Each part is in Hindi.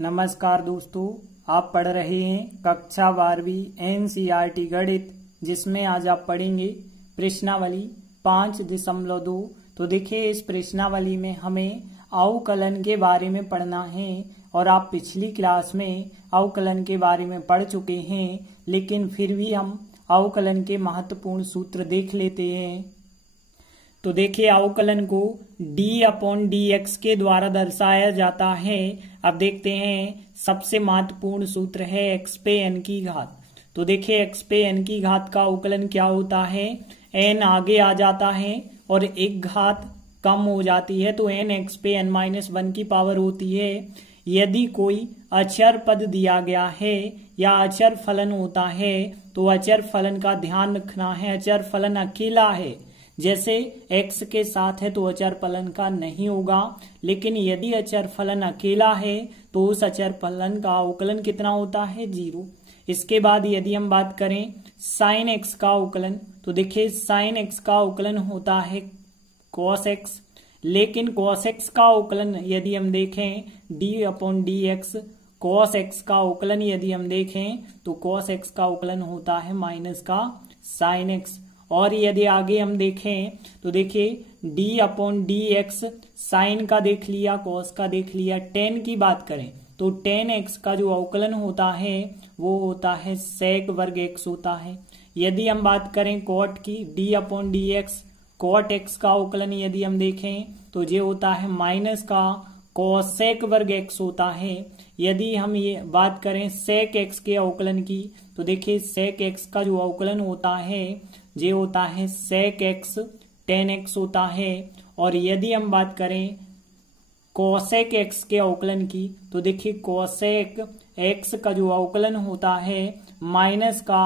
नमस्कार दोस्तों, आप पढ़ रहे हैं कक्षा 12वीं एनसीईआरटी गणित, जिसमें आज आप पढ़ेंगे प्रश्नावली 5.2। तो देखिए, इस प्रश्नावली में हमें अवकलन के बारे में पढ़ना है और आप पिछली क्लास में अवकलन के बारे में पढ़ चुके हैं, लेकिन फिर भी हम अवकलन के महत्वपूर्ण सूत्र देख लेते हैं। तो देखिए, अवकलन को d/dx के द्वारा दर्शाया जाता है। अब देखते हैं, सबसे महत्वपूर्ण सूत्र है x पे n की घात। तो देखिए, x पे n की घात का अवकलन क्या होता है, n आगे आ जाता है और एक घात कम हो जाती है तो n x पे n-1 की पावर होती है। यदि कोई अचर पद दिया गया है या अचर फलन होता है तो अचर फलन का ध्यान रखना है। अचर फलन अकेला है, जैसे x के साथ है तो अचर फलन का नहीं होगा, लेकिन यदि अचर फलन अकेला है तो उस अचर फलन का अवकलन कितना होता है, 0। इसके बाद यदि हम बात करें sin x का अवकलन, तो देखिए sin x का अवकलन होता है cos x, लेकिन cos x का अवकलन यदि हम देखें d/dx, cos x का अवकलन यदि हम देखें तो cos x का अवकलन होता है माइनस का sin x। और यदि आगे हम देखें तो देखिए d/dx साइन का देख लिया, cos का देख लिया। tan की बात करें तो tan x का जो अवकलन होता है वो होता है sec वर्ग x होता है। यदि हम बात करें cot की, d/dx cot x का अवकलन यदि हम देखें तो ये होता है माइनस का cosec वर्ग x होता है। यदि हम ये बात करें sec x के अवकलन की, तो देखिए sec x का जो अवकलन होता है ये होता है sec x tan x होता है। और यदि हम बात करें cosec x के अवकलन की, तो देखिए cosec x का जो अवकलन होता है माइनस का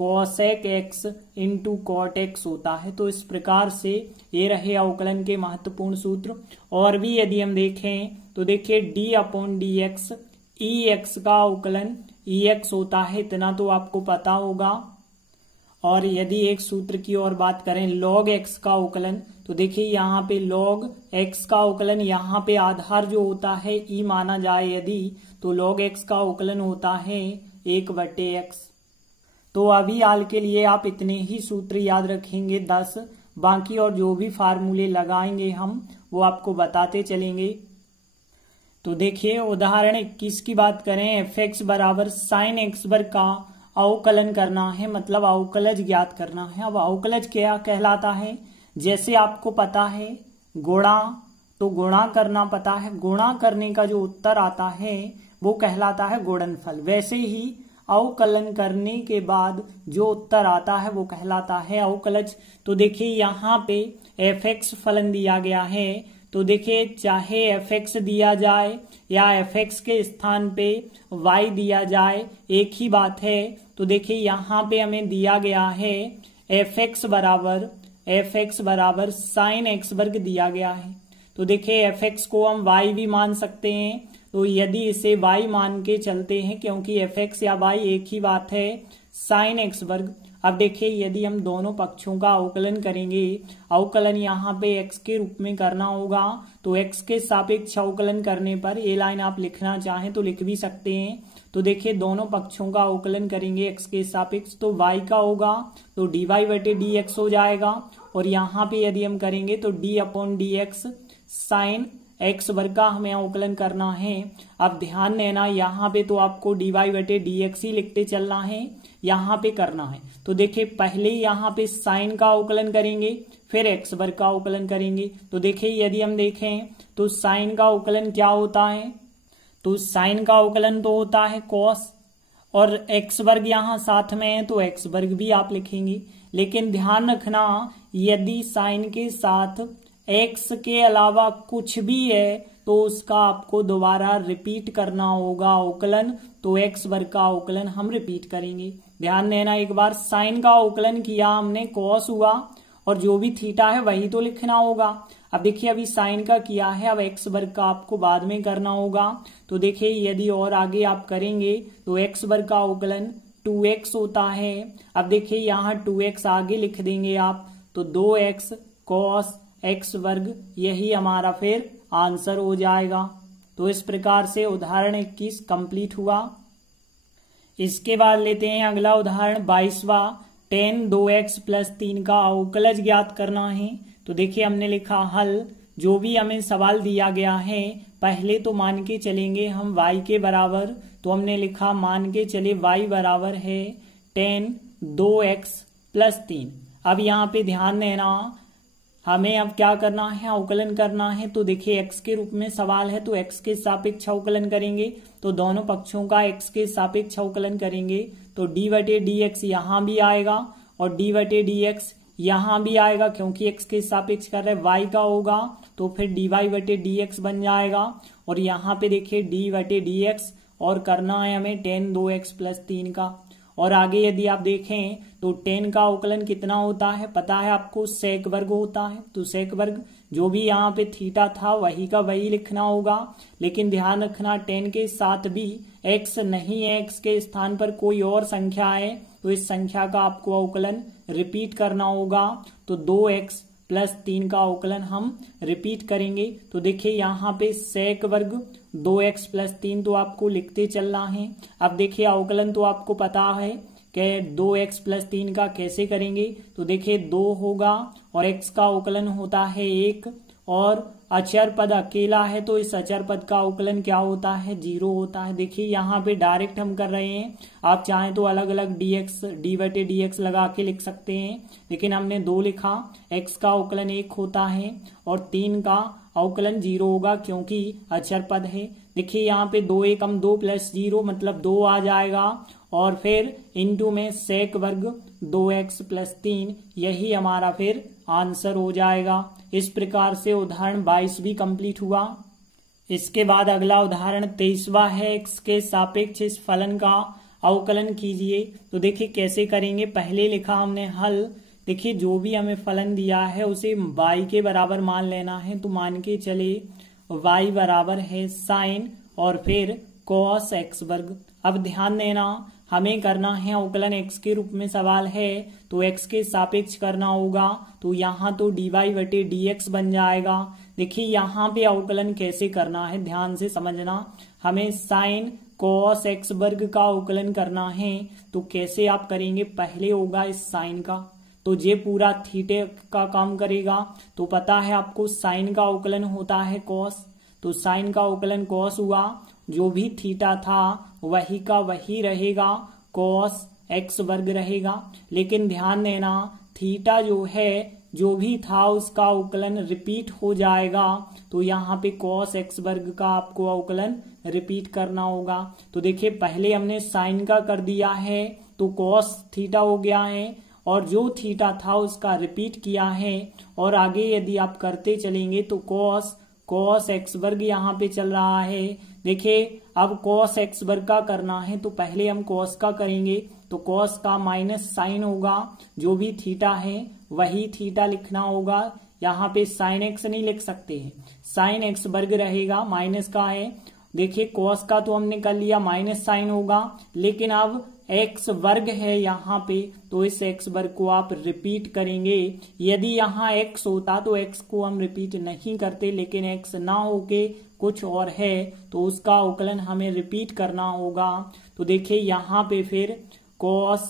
cosec x into cot x होता है। तो इस प्रकार से ये रहे अवकलन के महत्वपूर्ण सूत्र। और भी यदि हम देखें तो देखिए d/dx ex का अवकलन ex होता है, इतना तो आपको पता होगा। और यदि एक सूत्र की और बात करें log x का अवकलन, तो देखिए यहाँ पे log x का अवकलन, यहाँ पे आधार जो होता है e माना जाए यदि, तो log x का अवकलन होता है 1/x। तो अभी हाल के लिए आप इतने ही सूत्र याद रखेंगे 10, बाकी और जो भी फार्मूले लगाएंगे हम वो आपको बताते चलेंगे। तो देखिए, उदाहरण 21 की बात करें, fx बराबर sin x वर्ग का अवकलन करना है, मतलब अवकलज ज्ञात करना है। अब अवकलज क्या कहलाता है, जैसे आपको पता है गुणा, तो गुणा करना पता है, गुणा करने का जो उत्तर आता है वो कहलाता है गुणनफल। वैसे ही अवकलन करने के बाद जो उत्तर आता है वो कहलाता है अवकलज। तो देखिए यहाँ पे fx फलन दिया गया है, तो देखिए चाहे fx दिया जाए या fx के स्थान पे y दिया जाए, एक ही बात है। तो देखिए यहाँ पे हमें दिया गया है fx बराबर sin x वर्ग दिया गया है। तो देखिए fx को हम y भी मान सकते हैं, तो यदि इसे y मान के चलते हैं, क्योंकि fx या y एक ही बात है, sin x वर्ग। अब देखिए, यदि हम दोनों पक्षों का अवकलन करेंगे, अवकलन यहाँ पे x के रूप में करना होगा, तो x के सापेक्ष अवकलन करने पर ये लाइन आप लिखना चाहें तो लिख भी सकते हैं। तो देखिए, दोनों पक्षों का अवकलन करेंगे x के सापेक्ष, तो y का होगा तो dy/dx हो जाएगा। और यहाँ पे यदि हम करेंगे तो d/dx sin x वर्ग का हमें अवकलन करना है। अब ध्यान देना, यहाँ पे तो आपको dy/dx ही लिखते चलना है, यहाँ पे करना है। तो देखिए, पहले यहाँ पे साइन का अवकलन करेंगे, फिर x वर्ग का अवकलन करेंगे। तो देखिए, यदि हम देखें तो साइन का अवकलन क्या होता है, तो साइन का अवकलन तो होता है cos, और x वर्ग यहाँ साथ में है तो x वर्ग भी आप लिखेंगे। लेकिन ध्यान रखना, यदि साइन के साथ x के अलावा कुछ भी है तो उसका आपको दोबारा रिपीट करना होगा अवकलन, तो x वर्ग का अवकलन हम रिपीट करेंगे। ध्यान देना, एक बार साइन का अवकलन किया हमने, cos हुआ, और जो भी थीटा है वही तो लिखना होगा। अब देखिए, अभी साइन का किया है, अब x वर्ग का आपको बाद में करना होगा। तो देखिए, यदि और आगे आप करेंगे तो x वर्ग का अवकलन 2x होता है। अब देखिए, यहाँ 2x आगे लिख देंगे आप, तो 2x cos x वर्ग, यही हमारा फिर आंसर हो जाएगा। तो इस प्रकार से उदाहरण 21 कंप्लीट हुआ। इसके बाद लेते हैं अगला उदाहरण 22वां। tan 2x + 3 का अवकलज ज्ञात करना है। तो देखिए हमने लिखा हल। जो भी हमें सवाल दिया गया है पहले तो मान के चलेंगे हम y के बराबर। तो हमने लिखा मान के चले y बराबर है tan 2x + 3। अब यहाँ पे ध्यान देना, हमें अब क्या करना है, अवकलन करना है। तो देखिए x के रूप में सवाल है तो x के सापेक्ष अवकलन करेंगे। तो दोनों पक्षों का x के सापेक्ष अवकलन करेंगे तो d/dx यहाँ भी आएगा और d/dx यहाँ भी आएगा, क्योंकि x के सापेक्ष कर रहे y का होगा तो फिर dy/dx बन जाएगा। और यहाँ पे देखिए d/dx और करना है हमें tan 2x + 3 का। और आगे यदि आप देखें तो tan का अवकलन कितना होता है पता है आपको, sec वर्ग होता है। तो sec वर्ग जो भी यहाँ पे थीटा था वही का वही लिखना होगा। लेकिन ध्यान रखना tan के साथ भी x नहीं है, x के स्थान पर कोई और संख्या है तो इस संख्या का आपको अवकलन रिपीट करना होगा। तो 2x + 3 का अवकलन हम रिपीट करेंगे। तो देखिए यहाँ पे sec वर्ग 2x + 3 तो आपको लिखते चलना है। अब देखिए अवकलन तो आपको पता है कि 2x + 3 का कैसे करेंगे। तो देखिए 2 होगा और x का अवकलन होता है 1 और अचर पद अकेला है तो इस अचर पद का अवकलन क्या होता है, 0 होता है। देखिए यहाँ पे डायरेक्ट हम कर रहे हैं, आप चाहें तो अलग अलग d/dx लगा के लिख सकते हैं, लेकिन हमने 2 लिखा। x का अवकलन 1 होता है और 3 का अवकलन 0 होगा क्योंकि अचर पद है। देखिए यहाँ पे 2 एकम 2 + 0 मतलब 2 आ जाएगा और फिर इंटू में sec वर्ग 2x + 3, यही हमारा फिर आंसर हो जाएगा। इस प्रकार से उदाहरण 22 भी कंप्लीट हुआ। इसके बाद अगला उदाहरण 23वां है। x के सापेक्ष इस फलन का अवकलन कीजिए। तो देखिए कैसे करेंगे, पहले लिखा हमने हल। देखिए जो भी हमें फलन दिया है उसे y के बराबर मान लेना है। तो मान के चले y बराबर है sin और फिर cos x वर्ग। अब ध्यान देना, हमें करना है अवकलन x के रूप में सवाल है तो x के सापेक्ष करना होगा। तो यहाँ तो dy/dx बन जाएगा। देखिए यहाँ पे अवकलन कैसे करना है ध्यान से समझना, हमें sin cos x वर्ग का अवकलन करना है। तो कैसे आप करेंगे, पहले होगा इस साइन का, तो ये पूरा थीटे का काम करेगा। तो पता है आपको साइन का अवकलन होता है cos, तो साइन का अवकलन cos हुआ, जो भी थीटा था वही का वही रहेगा, cos x वर्ग रहेगा। लेकिन ध्यान देना थीटा जो है जो भी था उसका अवकलन रिपीट हो जाएगा। तो यहाँ पे cos x वर्ग का आपको अवकलन रिपीट करना होगा। तो देखिए पहले हमने साइन का कर दिया है तो cos थीटा हो गया है और जो थीटा था उसका रिपीट किया है। और आगे यदि आप करते चलेंगे तो cos x वर्ग यहाँ पे चल रहा है। देखिए अब cos x वर्ग का करना है तो पहले हम cos का करेंगे। तो cos का माइनस साइन होगा, जो भी थीटा है वही थीटा लिखना होगा। यहाँ पे sin x नहीं लिख सकते हैं, sin x वर्ग रहेगा, माइनस का है। देखिए cos का तो हमने कर लिया, माइनस साइन होगा, लेकिन अब x वर्ग है यहाँ पे तो इस x वर्ग को आप रिपीट करेंगे। यदि यहाँ x होता तो x को हम रिपीट नहीं करते, लेकिन x ना होके कुछ और है तो उसका अवकलन हमें रिपीट करना होगा। तो देखिए यहाँ पे फिर cos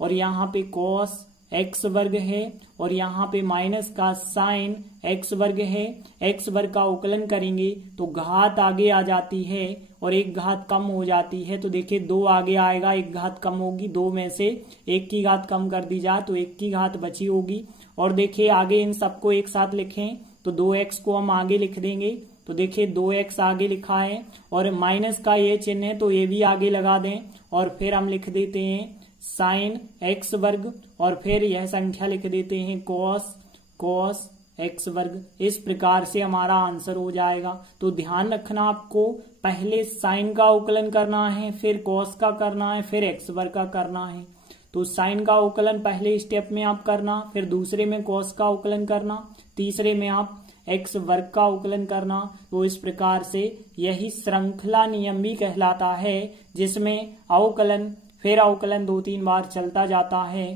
और यहाँ पे cos x वर्ग है और यहाँ पे माइनस का साइन x वर्ग है। x वर्ग का अवकलन करेंगे तो घात आगे आ जाती है और एक घात कम हो जाती है। तो देखिए 2 आगे आएगा, एक घात कम होगी, 2 में से 1 की घात कम कर दी जाए तो 1 की घात बची होगी। और देखिए आगे इन सबको एक साथ लिखें तो 2x को हम आगे लिख देंगे। तो देखिए 2x आगे लिखा है और माइनस का ये चिन्ह है तो ये भी आगे लगा दें और फिर हम लिख देते हैं साइन x वर्ग और फिर यह संख्या लिख देते हैं cos x वर्ग। इस प्रकार से हमारा आंसर हो जाएगा। तो ध्यान रखना आपको पहले साइन का अवकलन करना है, फिर cos का करना है, फिर x वर्ग का करना है। तो साइन का अवकलन पहले स्टेप में आप करना, फिर दूसरे में cos का अवकलन करना, तीसरे में आप x वर्ग का अवकलन करना। तो इस प्रकार से यही श्रृंखला नियम भी कहलाता है, जिसमें अवकलन फिर अवकलन 2-3 बार चलता जाता है।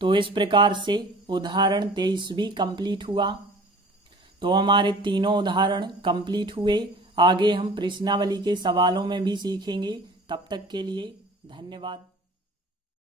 तो इस प्रकार से उदाहरण 23 भी कंप्लीट हुआ। तो हमारे तीनों उदाहरण कंप्लीट हुए। आगे हम प्रश्नावली के सवालों में भी सीखेंगे। तब तक के लिए धन्यवाद।